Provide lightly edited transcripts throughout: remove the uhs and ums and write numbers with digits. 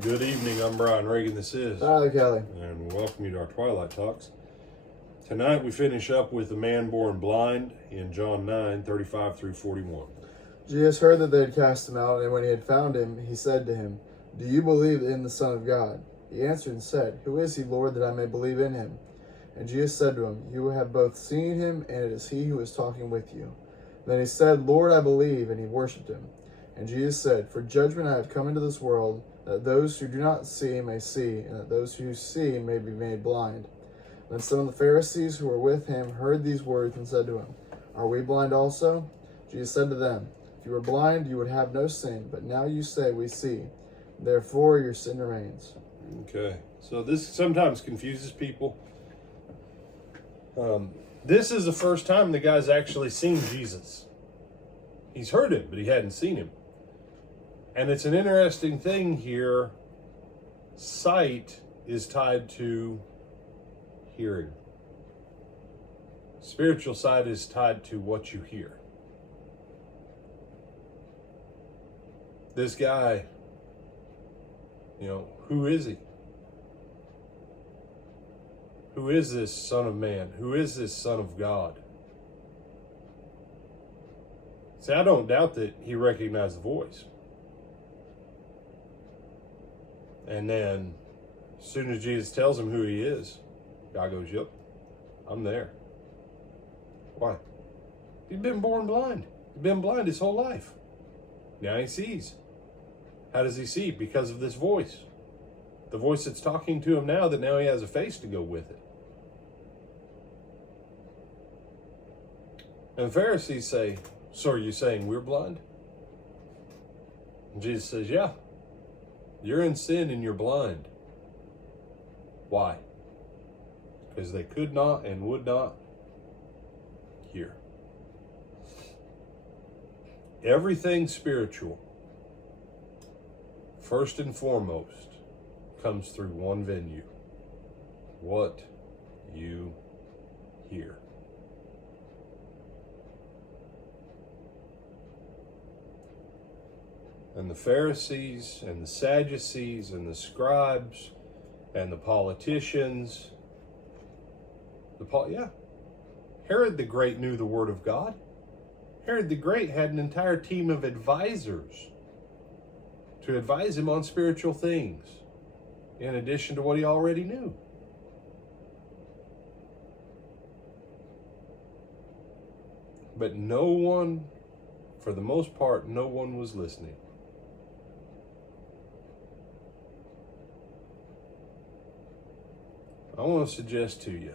Good evening, I'm Brian Reagan, this is, Hi, Kelly. and welcome you to our Twilight Talks. Tonight we finish up with the man born blind in John 9:35 through 41. Jesus heard that they had cast him out, and when he had found him, he said to him, "Do you believe in the Son of God?" He answered and said, "Who is he, Lord, that I may believe in him?" And Jesus said to him, "You have both seen him, and it is he who is talking with you." Then he said, "Lord, I believe," and he worshipped him. And Jesus said, "For judgment I have come into this world, that those who do not see may see, and that those who see may be made blind." Then some of the Pharisees who were with him heard these words and said to him, "Are we blind also?" Jesus said to them, "If you were blind, you would have no sin, but now you say, 'We see.' Therefore your sin remains." Okay, so this sometimes confuses people. This is the first time the guy's actually seen Jesus. He's heard him, but he hadn't seen him. And it's an interesting thing here. Sight is tied to hearing. Spiritual sight is tied to what you hear. This guy, who is he? Who is this Son of Man? Who is this Son of God? See, I don't doubt that he recognized the voice. And then, as soon as Jesus tells him who he is, God goes, "Yep, I'm there." Why? He's been born blind. He's been blind his whole life. Now he sees. How does he see? Because of this voice. The voice that's talking to him now, that now he has a face to go with it. And the Pharisees say, "So are you saying we're blind?" And Jesus says, "Yeah. You're in sin and you're blind." Why? Because they could not and would not hear. Everything spiritual, first and foremost, comes through one venue: what you hear. And the Pharisees and the Sadducees and the scribes and the politicians, Herod the Great knew the Word of God. Herod the Great had an entire team of advisors to advise him on spiritual things, in addition to what he already knew. But no one, for the most part, no one was listening. I want to suggest to you,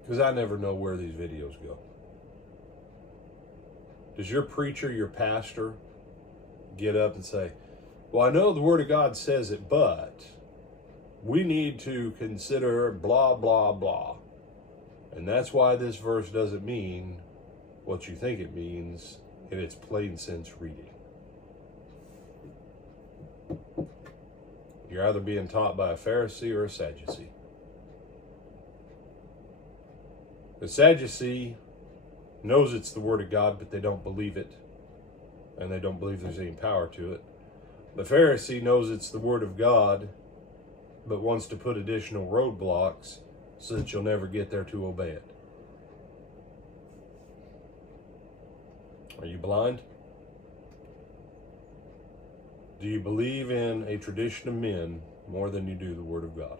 because I never know where these videos go. Does your preacher, your pastor, get up and say, "Well, I know the Word of God says it, but we need to consider blah, blah, blah. And that's why this verse doesn't mean what you think it means in its plain sense reading"? You're either being taught by a Pharisee or a Sadducee. The Sadducee knows it's the Word of God, but they don't believe it. And they don't believe there's any power to it. The Pharisee knows it's the Word of God, but wants to put additional roadblocks so that you'll never get there to obey it. Are you blind? Do you believe in a tradition of men more than you do the Word of God?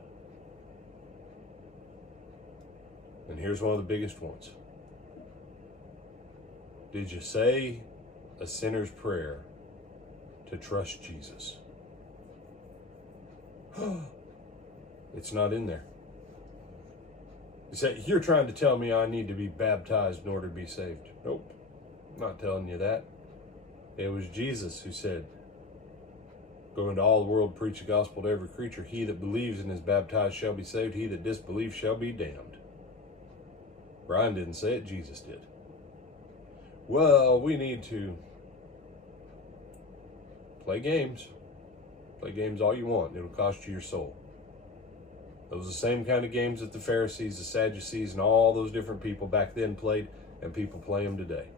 And here's one of the biggest ones. Did you say a sinner's prayer to trust Jesus? It's not in there. You say, "You're trying to tell me I need to be baptized in order to be saved." Nope, I'm not telling you that. It was Jesus who said, "Go into all the world, preach the gospel to every creature. He that believes and is baptized shall be saved. He that disbelieves shall be damned." Brian didn't say it, Jesus did. Well, we need to play games. Play games all you want. It'll cost you your soul. Those are the same kind of games that the Pharisees, the Sadducees, and all those different people back then played, and people play them today.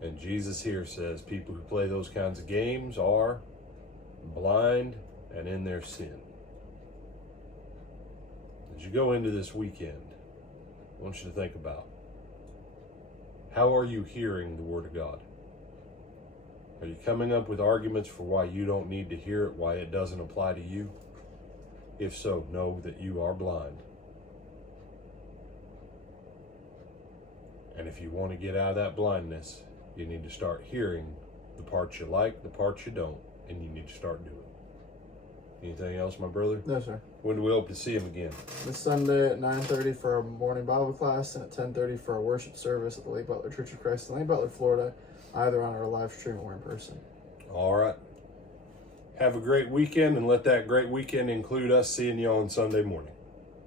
And Jesus here says people who play those kinds of games are blind and in their sin. As you go into this weekend, I want you to think about, how are you hearing the Word of God? Are you coming up with arguments for why you don't need to hear it, why it doesn't apply to you? If so, know that you are blind. And if you want to get out of that blindness, you need to start hearing the parts you like, the parts you don't, and you need to start doing it. Anything else, my brother? No, sir. When do we hope to see him again? This Sunday at 9:30 for our morning Bible class and at 10:30 for our worship service at the Lake Butler Church of Christ in Lake Butler, Florida, either on our live stream or in person. All right. Have a great weekend, and let that great weekend include us seeing you on Sunday morning.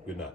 Good night.